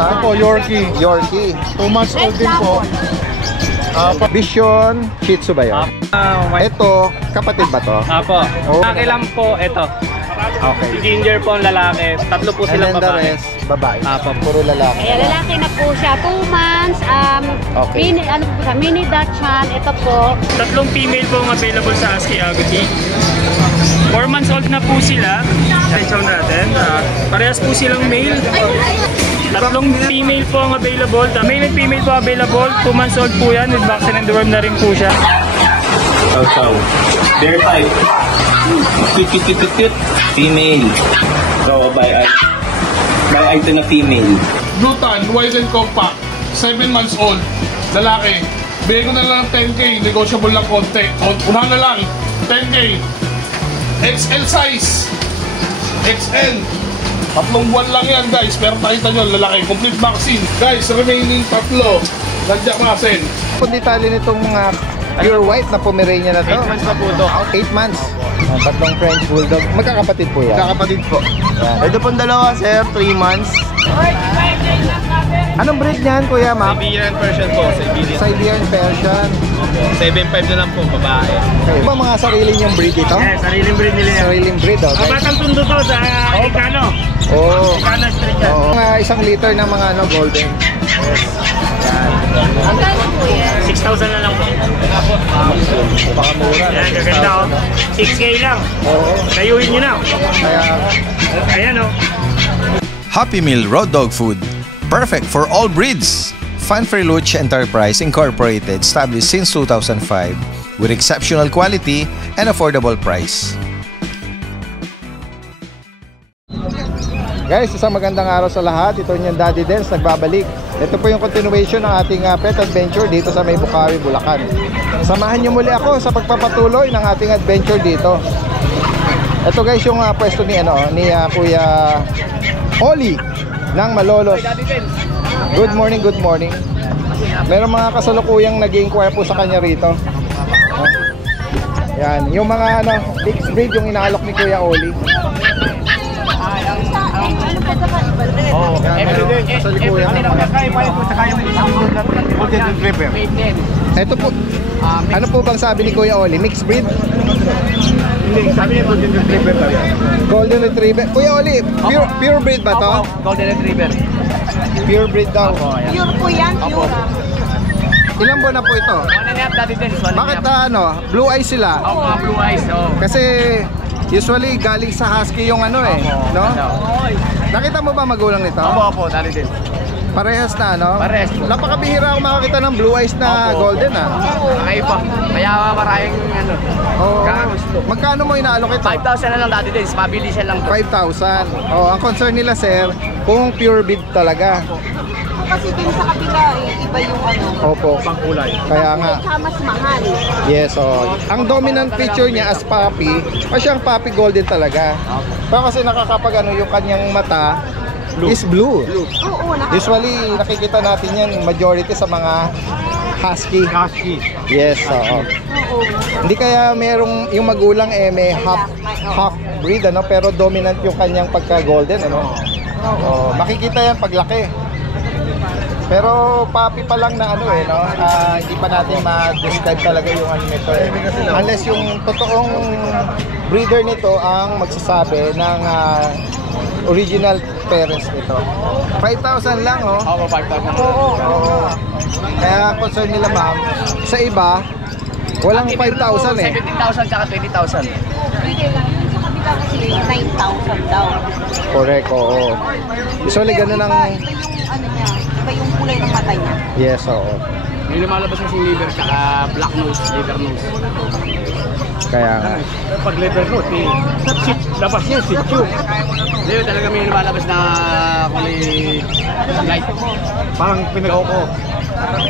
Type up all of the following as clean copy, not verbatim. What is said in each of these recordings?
Ito po, Yorkie. Yorkie. 2 months old din po. Vision Shih Tzu ba yun? Ito, kapatid ba to? Apo. Lalaki lang po, ito. Okay. Si Ginger po ang lalaki. Tatlo po silang And then the babae. rest, babae. Apo. Puro lalaki. Ayan, lalaki na po siya. 2 months. Okay. Mini, ano po siya? Mini Dachshund. Ito po. Tatlong female po ang available sa ASCII Agouti. 4 months old na po sila. Attention natin. Parehas po silang male. Tatlong female po ang available. Male and female po available. 2 months old po yan. With vaccine and deworm na rin po siya. Chow. Bear type. Cute. Female. So, by ito na female. Blue Tan, wide and compact. 7 months old. Lalaki. Bigay ko na lang ng 10K. Negotiable lang konti. Unahan na lang. 10K. XL size. XL. 3 buwan lang yan guys. Pero pakita nyo, lalaki. Complete vaccine. Guys, remaining 3. Nandiyak natin. Kung detalye nitong pure white na Pomeranian na to. 8 months pa po ito. 8 months. Tatlong French Bulldog. Magkakapatid po yan. Kakapatid po. Yan. Ito pong dalawa, sir. 3 months. Anong breed niyan, Kuya Mac? Siberian Persian po. Siberian Persian. 7.5 na lang po, babae. Okay. Ba mga sarili niyong breed ito? Sariling breed nila yan. Sariling breed, okay? Batang tundo to sa Amerikano. Oo. Amerikano street yan. Oo. Mga 1 liter ng mga golden. Yes. Yan. 6,000 na lang po. Pakamura. Yan, gaganda oh. 6K lang. Oo. Kayuhin nyo na. Kaya, Ayan oh. Happy Meal Road Dog Food. Perfect for all breeds. Fanfreluche Enterprise Incorporated, established since 2005 with exceptional quality and affordable price. guys, isang magandang araw sa lahat. Ito yung Daddy Dens, nagbabalik. Ito po yung continuation ng ating pet adventure dito sa May Bukawi, Bulacan. Samahan niyo muli ako sa pagpapatuloy ng ating adventure dito. Ito guys yung pwesto ni Kuya Oli ng Malolos. Good morning, good morning. Meron mga kasalukuyang nag-inquire po sa kanya rito. Yan, yung mga mixed breed yung inaalok ni Kuya Oli. Meron kasalukuyang. Ito po, ano po bang sabi ni Kuya Oli? Mixed breed? Hindi, sabi niya Golden Retriever daw yan. Golden Retriever. Kuya Oli, pure breed ba to? Golden Retriever. Pure breed daw. Pure po yan, pure. Ilang buwan na po ito? 1.5 Daddy Dens. Bakit blue eyes sila? Mga blue eyes, oh. Kasi usually galing sa husky yung no? Nakita mo ba magulang nito? Opo, Daddy Dens. Parehas na, no? Parehas po. Napakabihira ako makakita ng blue eyes na golden, Kakaiba. Kaya maraming Oh. kakagusto. Magkano mo inaalok ito? 5,000 na lang Daddy Dens. Mabili siya lang to. 5,000. Oh, ang concern nila, sir, kung pure breed talaga. Kasi din sa kabila, iba yung Opo. Pangkulay. Kaya nga. Tsaka mas mahal. Yes, ang dominant feature niya as puppy, siyang puppy golden talaga. Pero kasi nakakapag yung kanyang mata is blue. Oo, Usually nakikita natin yan majority sa mga husky. Yes, oo. Hindi kaya merong yung magulang may half breed pero dominant yung kanyang pagka golden Oh, makikita yan paglaki. Pero puppy pa lang na hindi pa natin ma-describe talaga yung nito unless yung totoong breeder nito ang magsasabi ng original parents nito. 5,000 lang Opo, 5,000. Oo. Kaya concern nila ma'am, sa iba walang 5,000 17,000 tsaka 20,000. Bigay lang yun. Sa kabila kasi 9,000 daw. Correct, oo. Usually ganun ang Iba yung kulay ng mata niya. yes, oo. May lumalabas kasing liver tsaka black nose, liver nose. Kaya nga. Pag liver note, labas niya, sityo. Hindi, talaga may lumalabas na kulay light. Parang pinag-oko.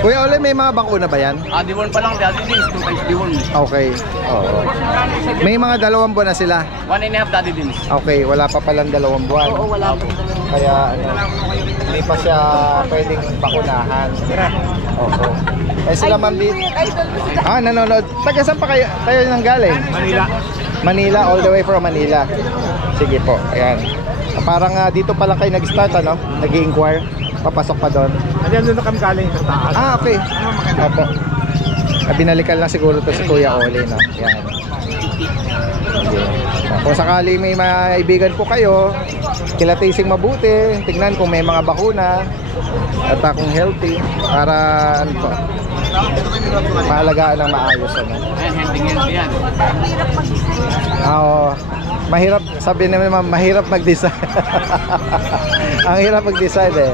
Kuya Ole, may mga bakuna ba yan? Deworm pa lang, Daddy Dens, 2 times deworm. Okay. Oo. May mga 2 buwan na sila. 1.5 Daddy Dens. Okay, wala pa palang 2 buwan. Oo, wala po. Kaya hindi pa siya pwedeng bakunahan. Opo. Sila ma'am din. Nanonood. Taga saan pa kayo nang galing? Manila, all the way from Manila. Sige po, ayan. Parang dito pa lang kayo nag-start, nag-i-inquire. Papasok pa doon. Nandiyan na kami galing sa taas. Ah, okay. Opo. Binalikan lang siguro to si Kuya Oli, no? Yan. Kung sakali may maibigan po kayo, kilatising mabuti, tignan kung may mga bakuna at kung healthy para ano po, maalagaan ng maayos, ano. Oo. Mahirap, sabi naman, mahirap mag-design. Ang hirap mag-design eh.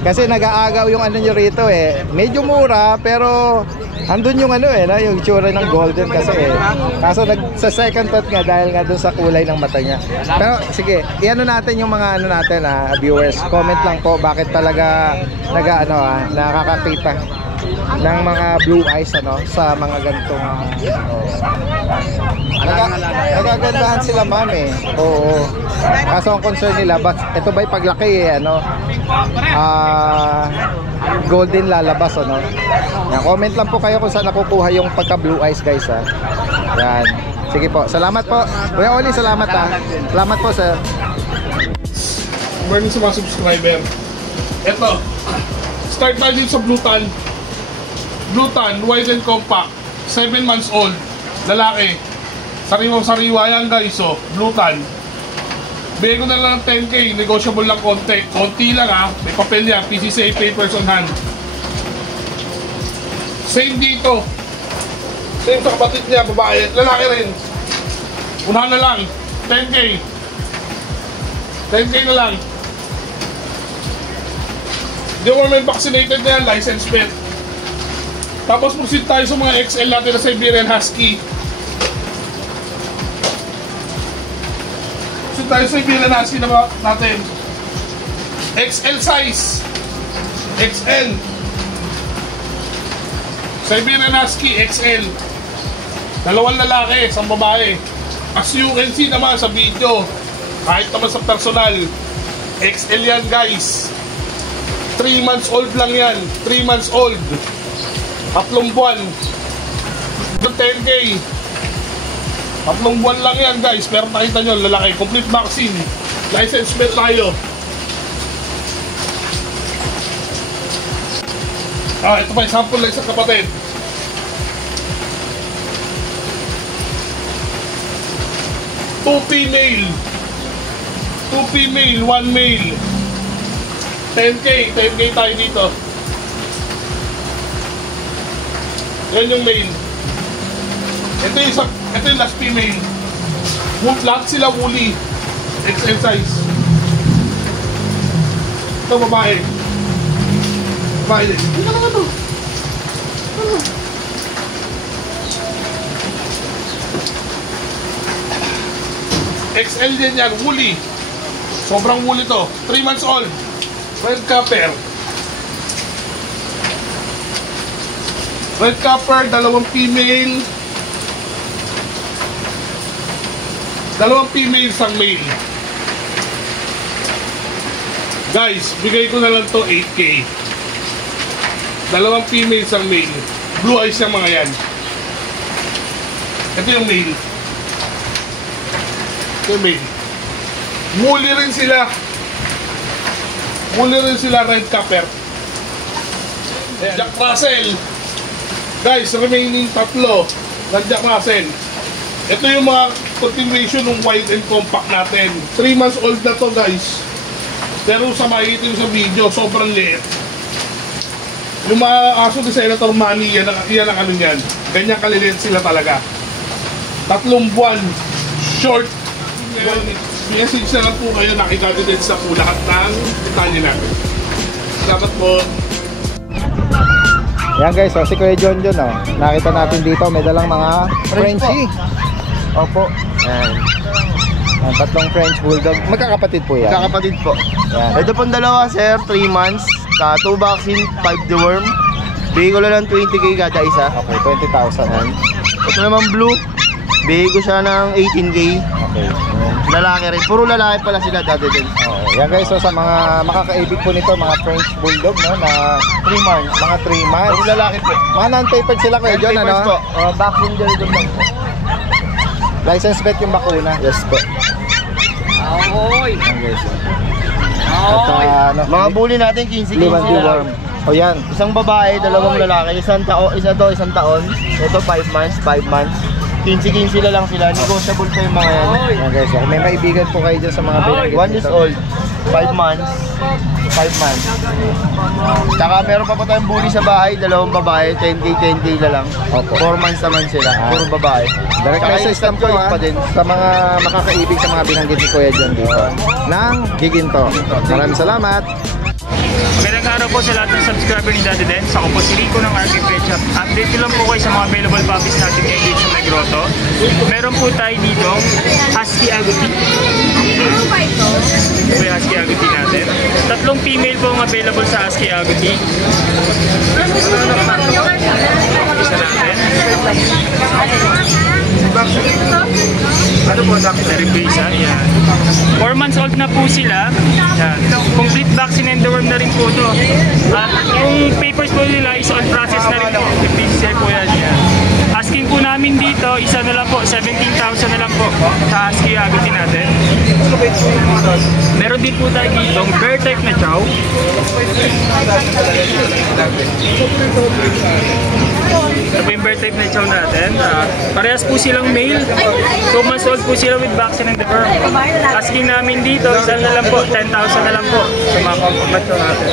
Kasi nag-aagaw yung ano nyo rito eh. Medyo mura pero andun yung ano eh, no? Yung tsura ng golden kasi eh. Kaso sa second thought nga dahil nga dun sa kulay ng mata niya. Pero sige, iano natin yung mga ano natin viewers. Comment lang po bakit talaga nakakakita ng mga blue eyes ano sa mga ganitong nagagandahan sila ma'am eh. Oo. Kaso ang concern nila, ito ba'y paglaki eh ano golden lalabas ano. Yan, comment lang po kayo kung saan nakukuha yung pagka blue eyes guys ha. Yan. Sige po. Salamat po. Kuya Oli, salamat ha. Salamat po sir. Morning sa mga subscriber. Ito. Start tayo dito sa Blue Tan. Blue Tan, wide and compact. 7 months old. Lalaki. Sariwa-sariwa yan guys. So, Blue Tan. Bigay ko na lang ng 10K. Negotiable lang konti. Konti lang ha. May papel yan. PCCA papers on hand. Same dito. Same sa kapatid niya. Babae. Lalaki rin. Unahan na lang. 10K. 10K na lang. Hindi ko may vaccinated na yan. License plate. Tapos proceed tayo sa mga XL natin na Siberian Husky. Proceed tayo sa Siberian Husky natin. XL size. XL. Siberian Husky XL. Dalawang lalaki, isang babae. As you can see naman sa video, kahit naman sa personal, XL yan guys. 3 months old lang yan. 3 months old. 3 buwan. 10K. 3 buwan lang yan guys. Pero nakita nyo, lalaki. Complete vaccine. License plate tayo. Ito pa example lang sa kapatid. Two female. 1 male. 10K tayo dito. Yan yung male. Ito yung last female. Lahat sila woolly. XL size. Ito babae. Babae din. Hindi naman ito. XL din yan. Woolly. Sobrang woolly to. 3 months old. Red copper. Red copper, 2 female. 2 female, 1 male. Guys, bigay ko na lang to 8K. 2 female, 1 male. Blue eyes yung mga yan. Ito yung male. Ito yung male. Woolly rin sila. Red copper. Jack Russell. Guys, remaining 3 ng Jack Russell. Ito yung mga continuation ng wide and compact natin. 3 months old na to guys. Pero sa makikita nyo sa video, sobrang liit. Yung mga aso ni Senator Manny, yan ang ano yan. Ganyan kaliliit sila talaga. 3 buwan. Short. Message na lang po kayo, nakikadidate sa po lahat ng detalye natin. Salamat po. Yan guys, si Kuya John nakita natin dito, may dalang mga Frenchie. Opo. Yan. Ang 3 French Bulldog. Magkakapatid po yan. Kakapatid po. Yan. Ito pong dalawa sir, 3 months. 2 vaccine, 5 deworm. Bigay ko lang ng 20K kada isa. Okay, 20,000 yan. Ito naman blue. Bigay ko siya ng 18K. Okay. Lalaki rin. Puro lalaki pala sila dati din. Okay. Yan guys, so sa mga makakaibig po nito, mga French Bulldog, no, na 3 months, mga 3 months. Puro lalaki po. Mga non-papered sila Kuya John, ano? po. Vaccine din lang po. License plate yung bakuna. Yes po. Ahoy! Yan guys. At Mga bully natin, 15-15 Liwan na lang. worm. O yan. Isang babae, dalawang lalaki, isang taon, isang taon. Ito 5 months, 5 months. 15-15 na lang sila, negotiable pa yung mga yan. Yan guys, so, kung may maibigan po kayo dyan sa mga binanggit 1 years old, 5 months, 5 months. Tsaka meron pa tayong bully sa bahay, dalawang babae, 10K na lang. Opo. 4 months naman sila, puro babae. Direct Tsaka message lang po pa din. sa mga makakaibig sa mga binanggit ni Kuya John dito ng Giginto. Maraming salamat. Magandang araw po sa lahat ng subscriber ni Daddy Dens. Ako po si Rico ng RK Pet Shop. Update ko lang po kayo sa mga available puppies natin ngayon dito sa May Grotto. Meron po tayo dito Husky Agouti. Ito yung Husky Agouti natin. 3 female po ang available sa Husky Agouti. Isa natin. Ano po dapat na replace? Yan. 4 months old na po sila. Yan. Complete vaccine and deworm na rin po ito. At yung papers po nila is on process na rin po. PCI po yan. Yan. Asking po namin dito, isa na lang po, 17,000 na lang po sa Husky Agouti natin. Meron din po tayo dito bear type na chow. Ito po yung bear type na chow natin. Parehas po silang male. 2 months old po sila with vaccine and deworm. Asking namin dito, isa na lang po, 10,000 na lang po sa mga compact chow natin.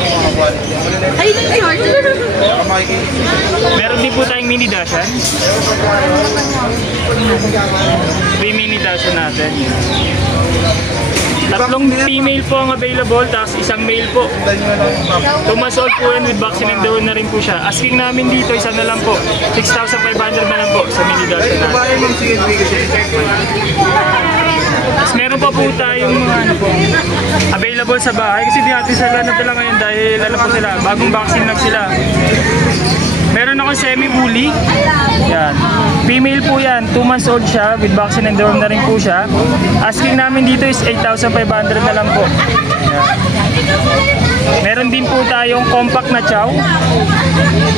Meron din po tayong mini dashan. 3 mini dashan natin. 3 female po ang available, tapos isang male po. 2 months old po yan with vaccine and deworm na rin po siya. Asking namin dito, isa na lang po. 6,500 na lang po sa mini dashan natin. Tapos meron pa po tayong mga ano po, available sa bahay. Kasi di natin sila nadala ngayon dahil alam po sila, bagong vaccine lang sila. Meron akong semi-bully. Yan. Female po yan. 2 months old siya. With vaccine and deworm na rin po siya. Asking namin dito is 8,500 na lang po. Yan. Meron din po tayong compact na chow.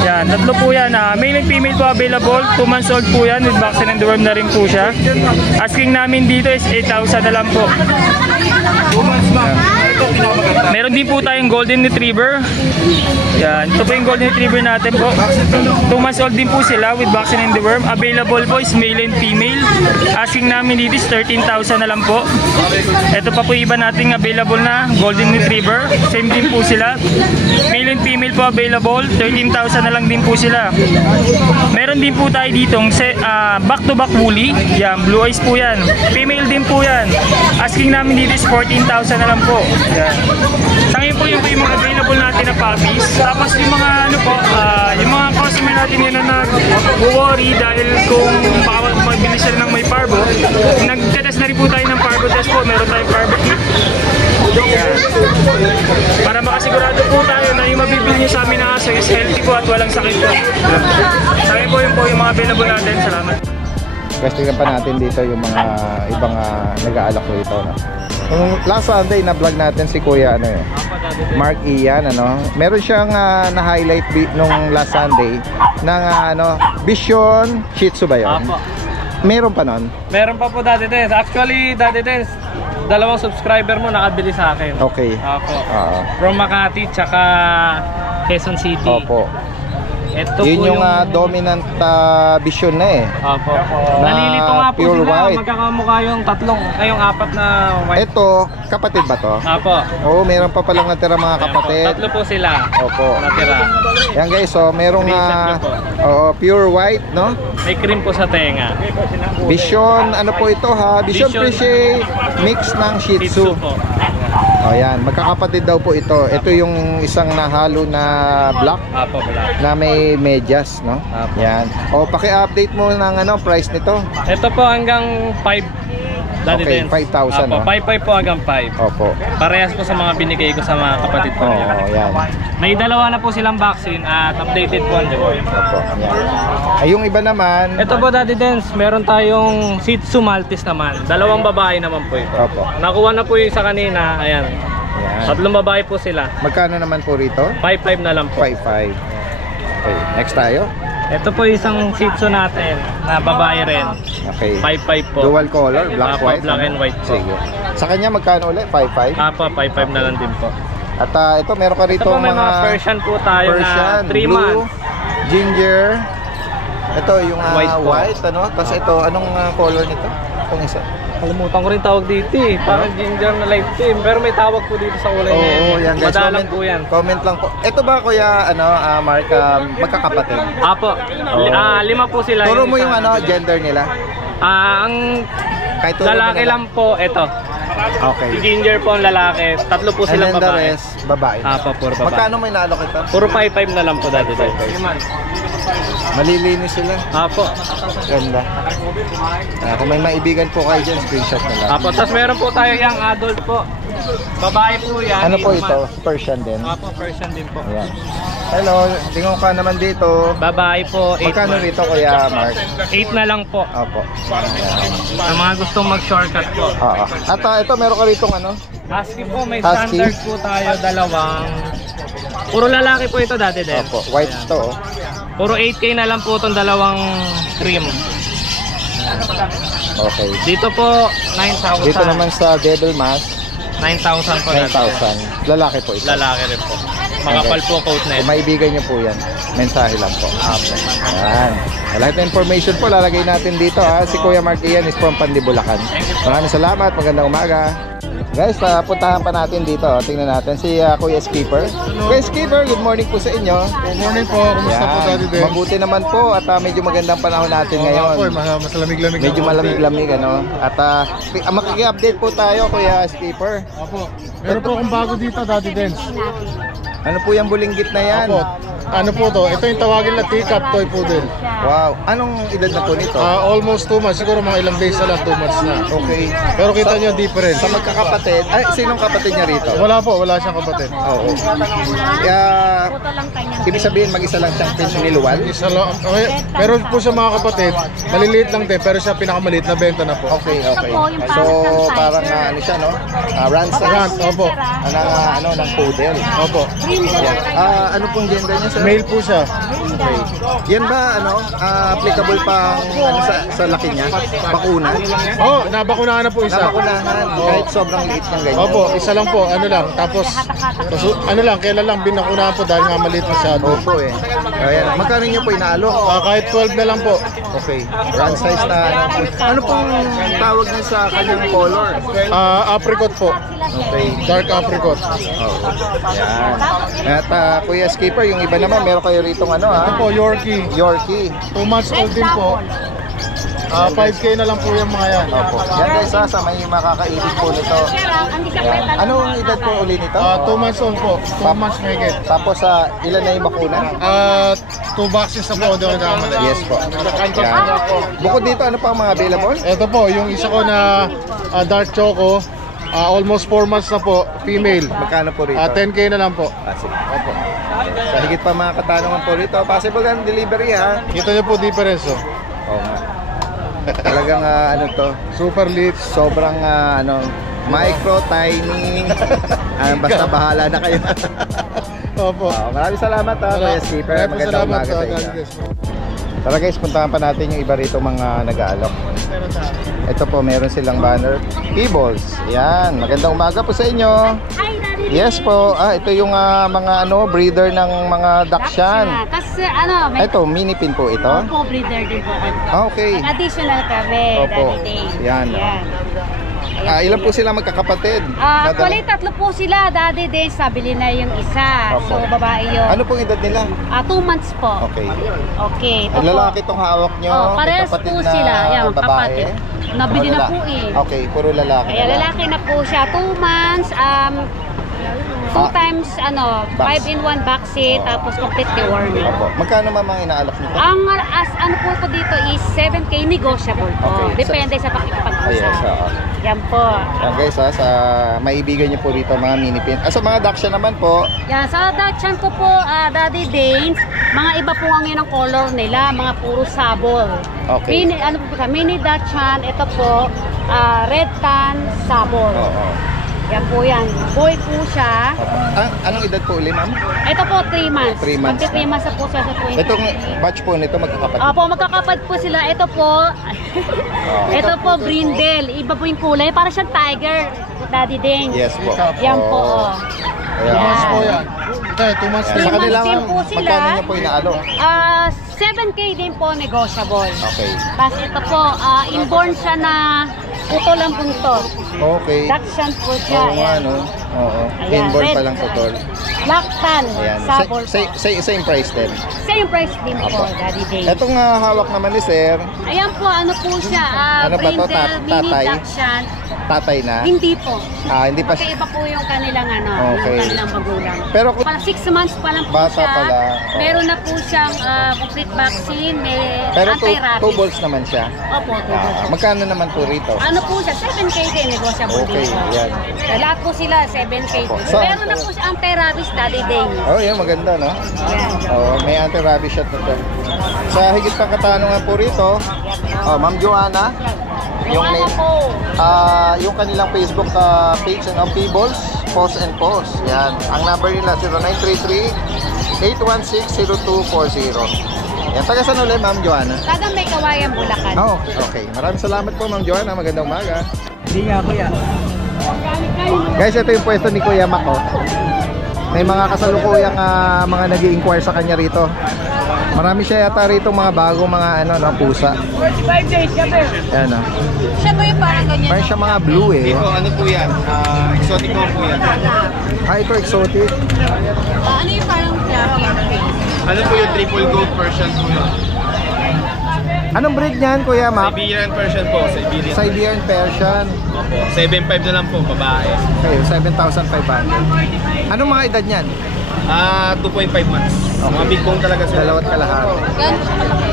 Yan. 3 po yan. Male and female po available. 2 months old po yan. With vaccine and deworm na rin po siya. Asking namin dito is 8,000 na lang po. Yan. Meron din po tayong golden retriever. Yan. Ito po yung golden retriever natin po. 2 months old din po sila with vaccine and deworm. Available po is male and female. Asking namin dito is 13,000 na lang po. Ito pa po iba nating available na golden retriever. Same din po sila. Male and female po available. 13,000 na lang din po sila. Meron din po tayo ditong back to back woolly. Yan. Blue eyes po yan. Female din po yan. Asking namin dito is 14,000 na lang po. Yan. Sa ngayon po yung mga available natin na puppies. Tapos yung mga ano po, yung mga customer natin yun na nag-worry dahil kung baka magbili sila ng may parvo. Nag-test na rin po tayo ng parvo test po. Meron tayong parvo kit. Yan. Para makasigurado po tayo na yung mabibili nyo sa amin na aso is healthy po at walang sakit po. Sa ngayon po yung mga available natin. Salamat. Guys, tingnan pa natin dito yung mga ibang nag-aalok rito. No? Yung last Sunday na vlog natin si Kuya Mark Ian, meron siyang na-highlight nung last Sunday ng Vision Shih Tzu ba yun? Meron pa nun? Meron pa po Daddy Dens. Actually, Daddy Dens, 2 subscriber mo nakabili sa akin. Okay. Opo. From Makati tsaka Quezon City. Opo. Ito Yun po yung dominant Vision na eh. Opo. Na Nalilito nga po pure sila. white. Magkakamukha yung 4 na white. Ito, kapatid ba to? Opo. Oo, meron pa palang natira mga kapatid. 3 po sila. Opo. Natira. Yan guys, so merong Recent pure white, no? May cream po sa tenga. Vision, ano po ito ha? Vision Preche mix ng Shih Shih Tzu. Tzu po. O yan, magkakapatid daw po ito. Ito yung isang nahalo na black Opo, black. na may medyas, no? Apo. Yan. O paki-update mo ng price nito. Ito po hanggang 5. Daddy Okay, Dens. 5,000, Opo, no? 5 po hanggang 5. Opo. Parehas po sa mga binigay ko sa mga kapatid ko Oo, nila. yan. May 2 na po silang vaccine at updated po ang deworm. Opo, yan. Ay, yung iba naman, Ito po Daddy Dens, meron tayong Shih Tzu Maltese naman. 2 babae naman po ito. Opo. Nakuha na po yung sa kanina, ayan. yan. 3 babae po sila. Magkano naman po rito? 5-5 na lang po. 5,500. Okay, next tayo. Ito po isang Shih Tzu natin na babae rin. Okay. 5-5 po. Dual color, black, Apo, white. black and white po. Sige. Sa kanya magkano ulit? 5.5? Apo, 5.5 na lang din po. At ito meron ka rito Ito po may mga Persian po tayo Persian, na 3 blue, months. ginger. Ito yung White po. white ano? Tapos ito, anong color nito? Itong isa. Kalimutan ko rin tawag dito eh. Parang ginger na light team. Pero may tawag po dito sa kulay na Oo, yan guys. Madalang po yan. Comment lang po. Ito ba kuya, Mark, magkakapatid? Apo, 5 po sila. Turo mo isa. yung gender nila. Ang Kahit turo mo lalaki na lang po, ito. Okay. Si Ginger po ang lalaki. 3 po And silang then the babae. rest, babae. Apo, puro babae. Magkano may naalok ito? Puro 5.5 na lang po dati. Malilinis sila. Apo. Ganda. Kung may maibigan po kayo dyan, screenshot na lang. Apo, tapos meron po tayo yung adult po. Babae po yan. Ano po 8 ito? months. Persian din. Apo, Persian din po. Ayan. Hello, tingong ka naman dito. Babae po, 8 Magkano months. rito kuya Mark? 8 na lang po. Opo. Ayan. Ang mga gustong mag-shortcut po. Oo. At ito, meron ka rito Husky po, may Husky. standard po tayo, dalawang. Puro lalaki po ito dati din. Opo, white to. Puro 8K na lang po itong dalawang cream. Okay. Dito po, 9,000. Dito naman sa Devil Mask, 9,000 po dati. 9,000. Lalaki po ito. Lalaki rin po. Makapal po coat na Kung ito. maibigan niyo po yan, mensahe lang po. Ayan. Lahat ng information po lalagay natin dito ha. Si Kuya Mark Ian is from Pandibulacan. Maraming salamat. Magandang umaga. Guys, puntahan pa natin dito. Tingnan natin si Kuya Skipper. Kuya Skipper, good morning po sa inyo. Good morning po. Kumusta po dati din? Mabuti naman po at medyo magandang panahon natin ngayon. Mas lamig-lamig. Medyo malamig-lamig At makiki-update po tayo Kuya Skipper. Opo. Meron po akong bago dito, Daddy Dance. Ano po yung bulinggit na yan? Opo. Ano po to? Ito yung tawagin na teacup toy poodle. Wow. Anong edad na po nito? Almost 2 months. Siguro mga ilang days na lang, 2 months na. Okay. Pero kita nyo difference. Sa magkakapatid, sinong kapatid niya rito? Wala po, wala siyang kapatid. Oo. Kaya, ibig sabihin mag-isa lang siyang niluwal? Isa lang. Okay. Meron po siya mga kapatid. Maliliit lang din, pero siya pinakamaliit na benta na po. Okay, okay. So, parang ano siya, no? Rans Rant, opo. ng poodle. Opo. Yan. Ano pong gender niya, sir? Male po siya. Okay. Yan ba, applicable pang sa laki niya? Bakuna? Oh, nabakunahan na po isa. Nabakunahan, kahit sobrang liit ng ganyan. Opo, isa lang po. Ano lang. Tapos, kailan lang binakunahan po dahil nga maliit masyado. Opo eh. Ayan. Magkano niyo po inaalok? Kahit 12 na lang po. Okay. Run size na ano pong tawag niya sa kanyang color? Apricot po. Okay. Dark apricot. Yan. At Kuya Skipper, yung iba naman, meron kayo rito Ito po, Yorkie. Yorkie. 2 months old din po. 5K na lang po yung mga yan. Opo. Yan guys sa may makakaibig po nito. Yan. Anong edad po uli nito? 2 months old po. 2 months mahigit. Tapos ilan na yung bakuna? 2 vaccines na po. Hindi ako nagkakamali. Yes po. Yan. Bukod dito, ano pa ang mga available? Ito po, yung isa ko na dark choco. Almost 4 months na po. Female. Magkano po rito? 10K na lang po. Sige. Opo. Sa higit pa mga katanungan po rito, possible ang delivery ha? Kita niyo po difference. Oo nga. Talagang to, Super liit. sobrang micro, tiny. Basta bahala na kayo. Opo. Maraming salamat Kuya Skipper. Magandang umaga sa inyo. Tara guys, puntahan pa natin yung iba rito mga nag-aalok. Ito po, meron silang banner. Peebles. Yan, magandang umaga po sa inyo. Yes po. Ito yung mga breeder ng mga Dachshund. Kasi may Ito, mini pin po ito. po breeder din po. Okay. Additional kami, Opo. Daddy Day. Yan. Ilan po sila magkakapatid? Actually, 3 po sila, Daddy Day. Sabili na yung isa. Opo. So, babae yun. Ano pong edad nila? 2 months po. Okay. Okay. Ito Ang lalaki itong hawak nyo. may parehas kapatid po na sila. Yan, babae. kapatid. Nabili na po eh. Okay, puro lalaki. Kaya lalaki na po siya. 2 months, 2 times 5-in-1 vaccine, tapos completely warming. Opo. Magkano mamang inaalok nito? Ang po dito is 7K negotiable po. Okay. Depende sa pakikipag-usap. Yes, Yan po. Yan guys sa maibigan nyo po rito mga mini pin. Sa mga Dachshund naman po, Yan, sa Dachshund ko po, Daddy Danes, mga iba po ang yun ang color nila, mga puro sabol. Okay. Mini Dachshund, ito po, red tan, sabol. oo. Yan po yan. Boy po siya. Anong edad po ulit, ma'am? Ito po 3 months. 3 months Magti 3 months na po siya sa 20. Itong batch po nito magkakapatid. Opo, magkakapad po sila. Ito po, ito po brindle. Iba po yung kulay. Para siyang tiger. Daddy Ding. Yes po. Yan po. Ayan. Yan. Okay, 2 months. Sa kanila, din ma'am, po sila. magkano niyo po inaalo? 7K din po negotiable. Okay. Tapos ito po, inborn siya na putol ang buntot. Okay. Dachshund po siya. Oo nga, Ayan. no? Oo. Ayan, Inborn red. pa lang putol. Black tan, Ayan. sabor po. Same price din. Same price din po, Apo. Daddy Day. Etong hawak naman ni Sir, Ayan po, ano po siya, Ano ba to? brindle, mini Tatay? Dachshund. tatay na. Hindi po. Hindi pa Kasi iba po yung kanilang Okay. yung kanilang magulang. Pero kung Parang 6 months pa lang po Bata siya. pa lang. Oo. Meron na po siyang complete vaccine, may pero anti-rabies. 2 balls naman siya. Opo, 2 balls. Magkano naman po rito? Ano po siya? 7K din, negotiable Okay, din po. yan. Lahat po sila, 7K Opo. din. So- Meron na po siya anti-rabies, Daddy Day. Oh, yan maganda, no? Yan. Oh, may anti-rabies shot na to. Sa higit pang katanungan po rito, Ma'am Joanna, yung Ano po? yung kanilang Facebook page ng Peebles, Post and Post. Yan. Ang number nila 0933-816-0240. Yan. Taga saan ulit, Ma'am Joanna? Taga may kawayan, Bulacan. Oh, okay. Maraming salamat po, Ma'am Joanna. Magandang umaga. Hindi nga kuya. Guys, ito yung pwesto ni Kuya Mac, oh. May mga kasalukuyang mga nag-i-inquire sa kanya rito. Marami siya yata rito mga bagong mga pusa. 45 days kami. Ayan, oh. Siya po yung parang ganyan. Parang siya mga blue, eh. Ano po yan? Exotic po yan. Ito exotic. Ano yung parang fluffy? Ano po yung triple gold Persian po yun? Anong breed niyan, Kuya Mac? Siberian Persian po. Siberian. Siberian Persian. Opo. 7.5 na lang po, babae. Okay, 7,500. Anong mga edad niyan? 2.5 months. Mga big bone talaga sila. Dalawat kalahati. Gano'n siya kalaki?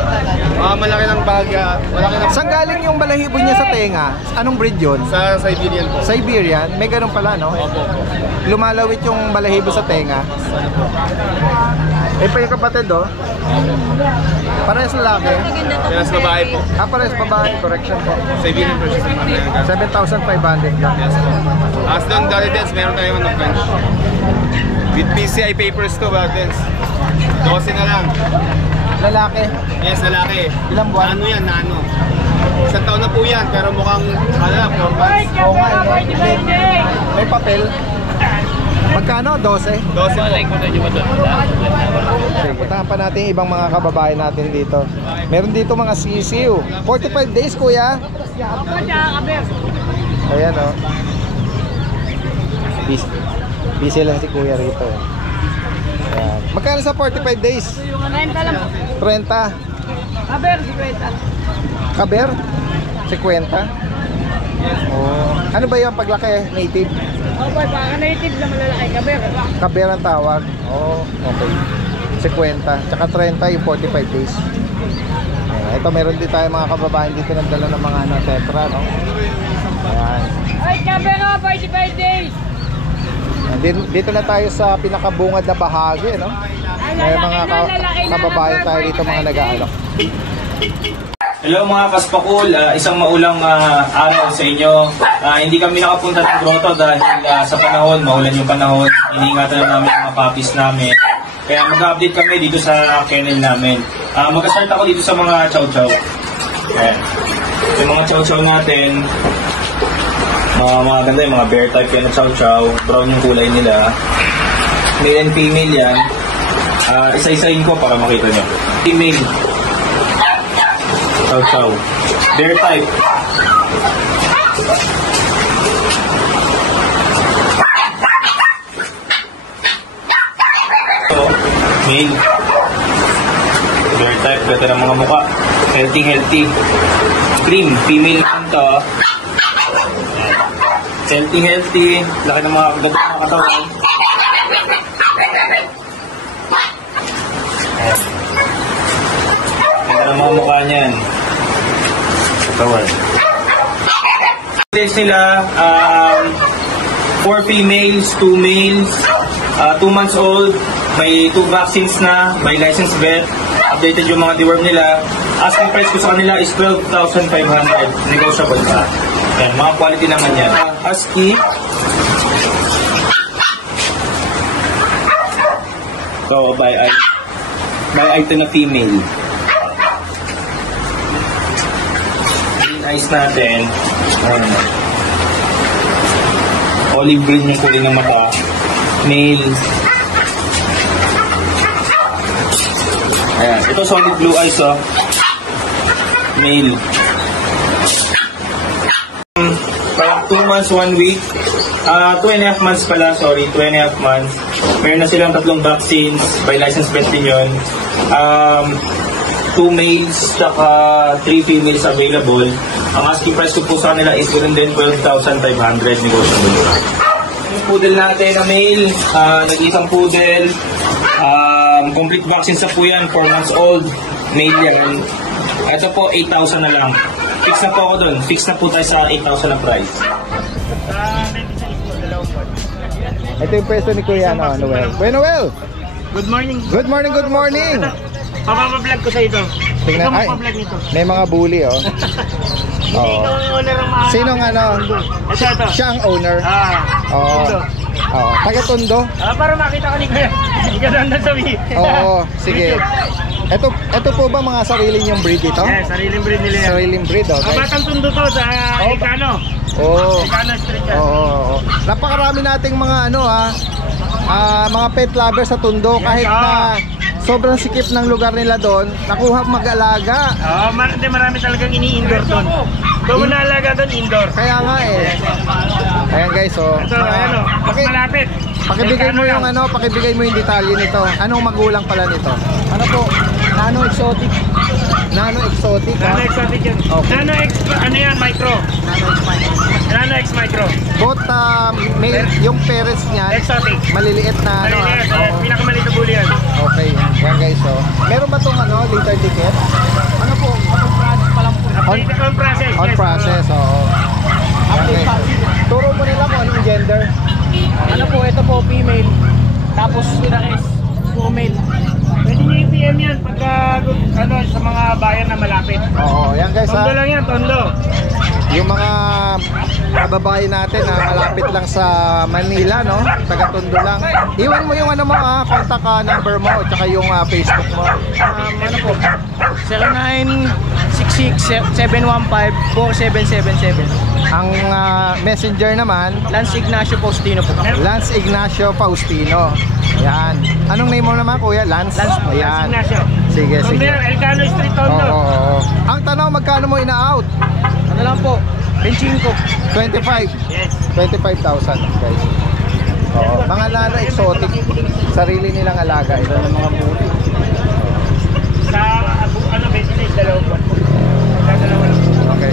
Malaki ng bagya. Malaki ng... Saan galing yung balahibo niya sa tenga? Anong breed yun? Sa Siberian po. Siberian? May ganun pala, no? Opo. Lumalawit yung balahibo sa tenga. Pa yung kapatid, oh. Parehas lalaki. Kaya babae po. Parehas babae. Correction po. Siberian Persian. 7,500 lang. Yes po. As doon, Gally Dance, meron tayong French. With PCI papers to, Gally Dance. 12 na lang. Lalaki. Yes, lalaki. Ilang buwan? Nano yan, nano. Isang taon na po yan, pero mukhang, 4 months. Oo nga, no? May papel. Magkano? 12? 12 po. Okay, puntahan pa natin yung ibang mga kababayan natin dito. Meron dito mga sisiw. 45 days, kuya. Ayan, oh. Busy lang si kuya rito. Ayan. Magkano sa 45 days? 30 lang. 30. Aber, 50. Kaber? 50? Oh. Ano ba yung paglaki? Native? Opo, baka native na malalaki. Aber. Kaber ang tawag? Oh, okay. 50. Tsaka 30 yung 45 days. Ito, meron din tayo mga kababayan dito nagdala ng mga tetra, no? Ayan. Ay, aber nga, 45 days. Dito na tayo sa pinakabungad na bahagi, no? May mga kababayan tayo dito mga nag-aalok. Hello mga kaspakul, isang maulang araw sa inyo. Hindi kami nakapunta ng grotto dahil sa panahon, maulan yung panahon. Iniingatan na namin ang mga puppies namin. Kaya mag-update kami dito sa kennel namin. Mag-start ako dito sa mga chow-chow. Ayan. Yung mga chow-chow natin, mga ganda yung mga bear type yan na chow-chow. Brown yung kulay nila. Male and female yan. Isa-isahin ko para makita nyo. Female. Chow-chow. Bear type. So, male. Bear type. Ganda ng mga mukha. Healthy. Cream. Female naman to. Healthy. Laki ng mga katawan. Ganda ng mga mukha niyan. Katawan. Days nila, 4 females, 2 males, 2 months old, may 2 vaccines na, may licensed vet, updated yung mga deworm nila. Asking price ko sa kanila is 12,500, negotiable pa. Yan, mga quality naman yan. Husky, So, by item na female. Green eyes natin. Olive green yung kulay ng mata. Male. Ayan. Ito solid blue eyes, oh. Male. 2 months, 1 week. 2.5 months pala, sorry. 2.5 months. Meron na silang 3 vaccines. By licensed vet din yun. 2 males, tsaka 3 females available. Ang asking price ko po sa kanila is ganoon din 12,500 negotiable. Yung poodle natin na male, nag-isang poodle. Complete vaccines na po yan, 4 months old. Male yan. Ito po, 8,000 na lang. Fix na po ako dun. Fix na po tayo sa 8,000 na price. Ito yung pwesto ni Kuya Noel. Kuya Noel! Good morning. Good morning, good morning! Papablog ko sa ito. Tingnan, ay, may mga bully, oh. Hindi ikaw ang owner ng mga... Sinong ano? Ito. Siya ang owner. Oo. Oo. Taga-Tondo? Para makita ko ni Kuya. Hindi ka nandun sabihin. Oo, sige. Ito po ba mga sarili niyong breed ito? Yes, sariling breed nila yan. Sariling breed, okay. Batang Tondo to sa Ilocano. Oo. Ilocano Street yan. Oo. Napakarami nating mga mga pet lovers sa Tondo kahit na sobrang sikip ng lugar nila doon, nakuha mag-alaga. Oo, marami talagang ini-indoor doon. Kung na-alaga doon, indoor. Kaya nga eh. Ayan guys, so. Ito, ayan o. Malapit. Pakibigay mo yung pakibigay mo yung detalye nito. Anong magulang pala nito? Ano po? Nano exotic. Nano exotic. Nano exotic yan. Okay. Nano X, ano yan, micro. Nano X micro. Both may yung parents niya Exotic. maliliit na Maliliit, Oo. pinakamaliit na bully yan. Okay, yan guys, so. Meron ba tong liter ticket? Ano po? On process. On yes, process, oo. Okay. Turo mo nila kung anong gender. Ano po, ito po female. Tapos sila is male. Pwede nyo i-PM yan pagka sa mga bayan na malapit. Oo, yan guys Tondo ha. lang yan, Tondo. Yung mga kababayan natin na malapit lang sa Manila, no? Taga-Tondo lang. Iwan mo yung contact number mo at saka yung Facebook mo. Ano po? 0966-715-4777. Ang messenger naman, Lance Ignacio Faustino po. Lance Ignacio Faustino. Yan. Anong name mo naman, Kuya? Lance? Lance po. Ayan. Ignacio. Sige, Tondo sige. yan, Ilocano Street, Tondo. Oo. Ang tanong, magkano mo ina-out? Ano lang po? 25. 25. Yes. 25,000 guys. Oo. Mga nano exotic. Sarili nilang alaga. Ito ng mga bully. Sa business, dalawang buwan po. Dalawa lang. Okay.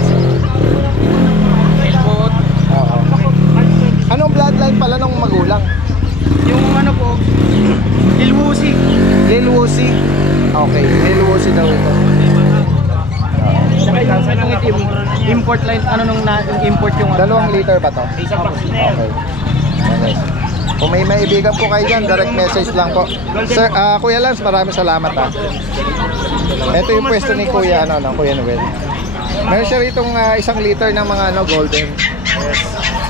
Elbot. Oo. Anong bloodline pala ng magulang? Yung ano po, Ilwusi. Lil Wusi. Okay, Lil Wusi daw ito. Saka yung itong itim, import line, yung import yung 2 liter ba to? Isang box na yan. Okay. Okay. Kung may maibigan po kayo dyan, direct message lang po. Sir, Kuya Lance, maraming salamat ha. Ito yung pwesto ni Kuya, Kuya Noel. Meron siya ritong 1 liter ng mga golden.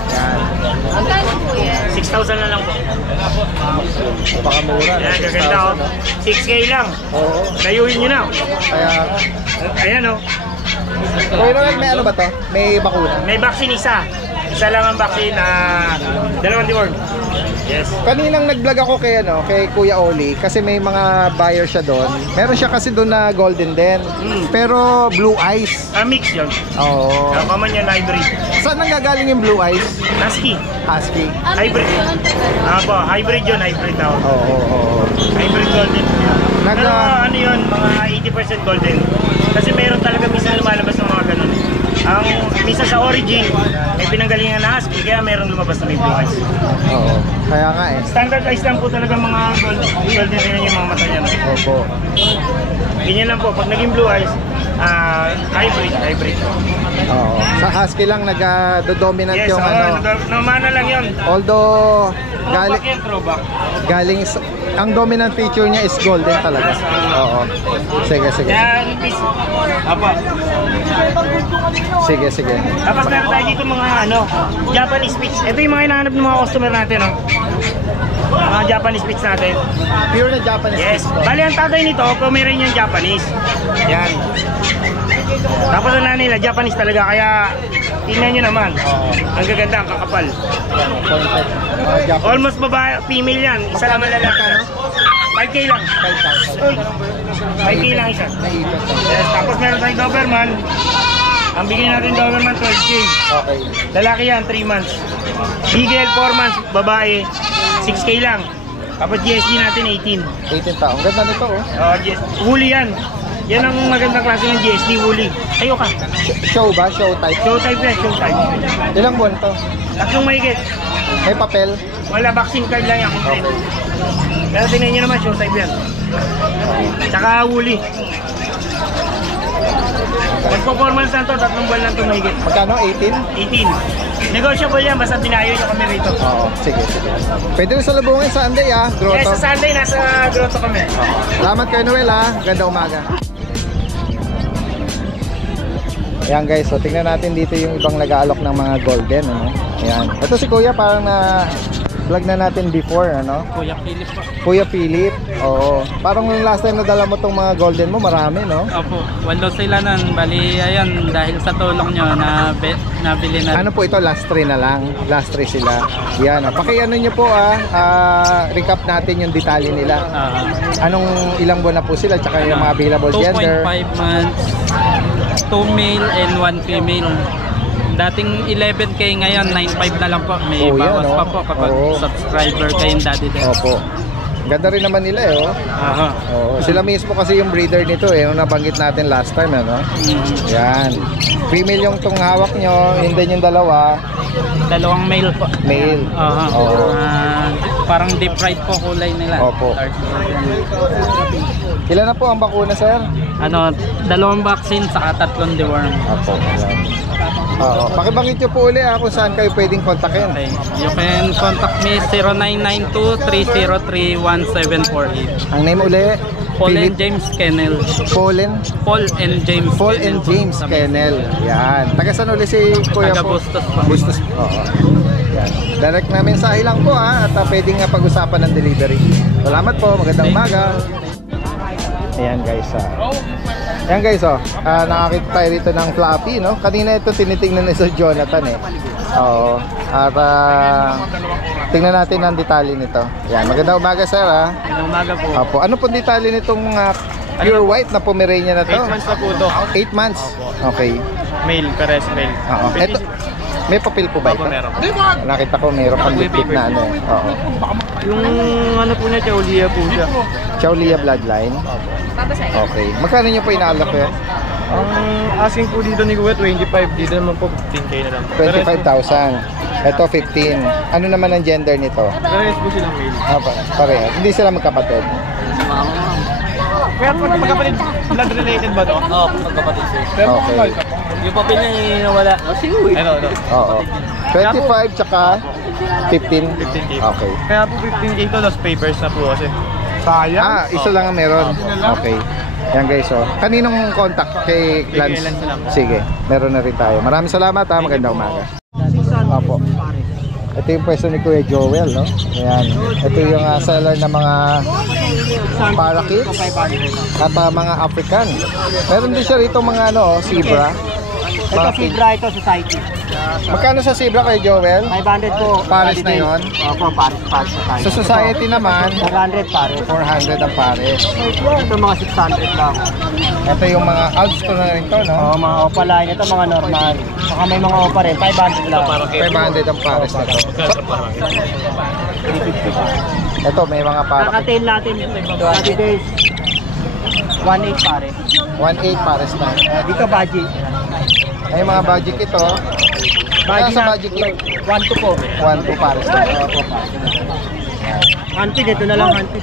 Yan. Magkano po yan? 6,000 na lang po. Napakamura. Yan, gaganda o. 6K lang. Oo. Dayuhin nyo na. Kaya, Ayan o. Kuya Noel, may ano ba to? May bakuna? May vaccine isa. Isa lang ang vaccine na dalawang deworm. Yes. Kaninang nag-vlog ako kay Kuya Oli kasi may mga buyer siya doon. Meron siya kasi doon na golden din. Pero blue eyes. Mix yun. Oo. Common yan, hybrid. Saan nanggagaling yung blue eyes? Husky. Husky. Hybrid. Hybrid yun, hybrid na. Oo. Hybrid golden. Nag- Pero ano yun, mga 80% golden. Kasi meron talaga minsan lumalabas ng mga ganun. Ang minsan sa origin, may pinanggalingan na husky, kaya meron lumabas na may blue eyes. Oo. Kaya nga eh. Standardized lang po talaga mga golden din yung mga mata niya. Opo. Ganyan lang po, pag naging blue eyes, Hybrid. Oo. Sa husky lang nag-dominant Yes, yung ano. namana lang yun. Although Throwback yan, throwback. ang dominant feature niya is golden talaga. Oo. Sige. Yan, apa. Sige. Tapos meron tayo dito mga Japanese Spitz. Ito yung mga hinahanap ng mga customer natin, mga Japanese Spitz natin. Pure na Japanese. Yes. Bali, ang tatay nito, Pomeranian Japanese. Yan. Tapos ang nanay nila, Japanese talaga. Kaya, tingnan nyo naman. Ang gaganda, ang kakapal. Almost babae, female yan. Isa lang ang lalaki. 5K lang. 5K lang isa. Yes. Tapos meron tayong Doberman. Ang bigay natin Doberman, 12K. Okay. Lalaki yan, 3 months. Beagle, 4 months, babae, 6K lang. Tapos GSD natin, 18. 18 taong. Ganda nito, oh. Woolly yan. Yan ang magandang klase ng GSD, woolly. Tayo ka. Show ba? Show type? Show type yan, show type. Ilang buwan to? 3 mahigit. May papel? Wala, vaccine card lang yan. Okay. Pero tingnan nyo naman, show type yan. Tsaka woolly. Mag-performance lang to, 3 buwan lang to mahigit. Magkano? 18? 18. Negotiable yan, basta dinayo nyo kami rito. Oo, sige. Pwede rin sa Lubungin, Sunday grotto. Yes, sa Sunday, nasa grotto kami. Salamat kay Noel Ganda umaga. Ayan guys, so tingnan natin dito yung ibang nag-aalok ng mga golden, Ayan. Ito si Kuya, parang vlog na natin before, Kuya Philip po. Kuya Philip. Oo. Parang yung last time na dala mo tong mga golden mo, marami, no? Opo, 8 sila nun. Bali, ayan, dahil sa tulong nyo, nabili na. Ano po ito? Last 3 na lang. Last 3 sila. Yan. Pakiano nyo po, recap natin yung detalye nila. Anong ilang buwan na po sila, tsaka yung mga available gender. 2.5 months, 2 male and 1 female. Dating 11K ngayon, 9.5 na lang po. May bawas pa po kapag subscriber kayong daddy din. Opo. Ganda rin naman nila Oo. Sila mismo kasi yung breeder nito nung nabanggit natin last time Yan. Female yung tong hawak nyo, and then yung dalawa. Dalawang male po. Male. Parang deep fried po kulay nila. Opo. Ilan na po ang bakuna, sir? 2 vaccine saka 3 deworm. Opo. Oo. Pakibanggit nyo po uli kung saan kayo pwedeng kontakin. Okay. You can contact me 0992-303-1748. Ang name uli? Paul and James Kennel. Paul and James Kennel. Yan. Taga saan uli si Kuya Taga po? Bustos po. Bustos. Oo. Yan. Direct na mensahe lang po at pwedeng pag-usapan ng delivery. Salamat po. Magandang umaga. Ayan guys. Ayan guys, nakakita tayo dito ng Fluffy, Kanina ito tinitingnan ni Sir Jonathan Oo. At tingnan natin ang detalye nito. Ayan, magandang umaga sir Magandang umaga po. Opo. Ano pong detalye nitong pure white na Pomeranian na to? 8 months na po ito. 8 months? Okay. Male, pares male. Oo. Ito, may papel po ba ito? Opo, meron. Nakita ko meron pang lipit na Oo. Yung ano po niya, Chaulia po siya. Chaulia bloodline? Okay. Magkano nyo po inaalok yun? Ang asking po dito ni Kuya, 25. Dito naman po, 15K na lang. 25,000. Ito 15. Ano naman ang gender nito? Pares po silang male. Pareho. Hindi sila magkapatid. Kaya magkapatid, blood related ba to? Oo, magkapatid siya. Pero Okay. yung papel niya nawala. Ano? Oo. 25 tsaka 15. 15K. Okay. Kaya po 15K to, lost papers na po kasi. Sayang. Isa lang ang meron. Okay. Yan guys, kaninong contact kay Lance? Lance lang po. Sige, meron na rin tayo. Maraming salamat Magandang umaga. Opo. Ito yung pwesto ni Kuya Joel, Ayan. Ito yung seller ng mga parakeets at mga African. Meron din siya rito mga zebra. Ito Fibra, ito Society. Magkano sa zebra kay Joel? 500 po. Pares na yon. Opo, pares Sa society naman, 400 pares. 400 ang pares. Ito mga 600 lang. Ito yung mga Alston na rin to, Mga Opa line, ito mga normal. Saka may mga Opa rin, 500 lang. 500 ang pares na to. Ito, may mga pares. Kakatail natin, 20 days. 1.8 pares. 1.8 pares na. Dito Baji. May mga budget ito. Kaya sa budget kit, 1.2 po. 1.2 pares na. Hunted, ito na lang hunted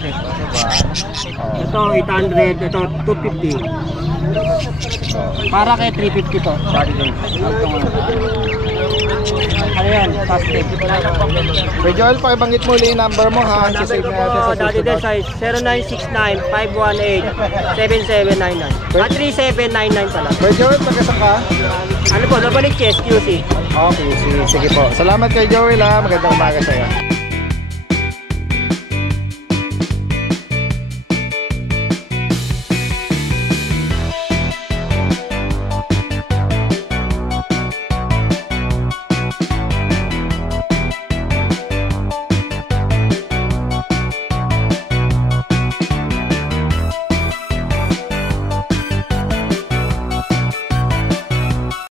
Ito 800, ito 250. Para kay 350 to. Ano yan? Plastic. Sir Joel, pakibanggit mo ulit yung number mo ha. Number Sisave ko na natin po, sa Daddy Del susunod. size 0969-518-7799. 3799 pala. Sir Joel, pagkasan ka? Ano po, Nabalik QC. Okay, sige po. Salamat kay Joel ha. Magandang umaga sa'yo.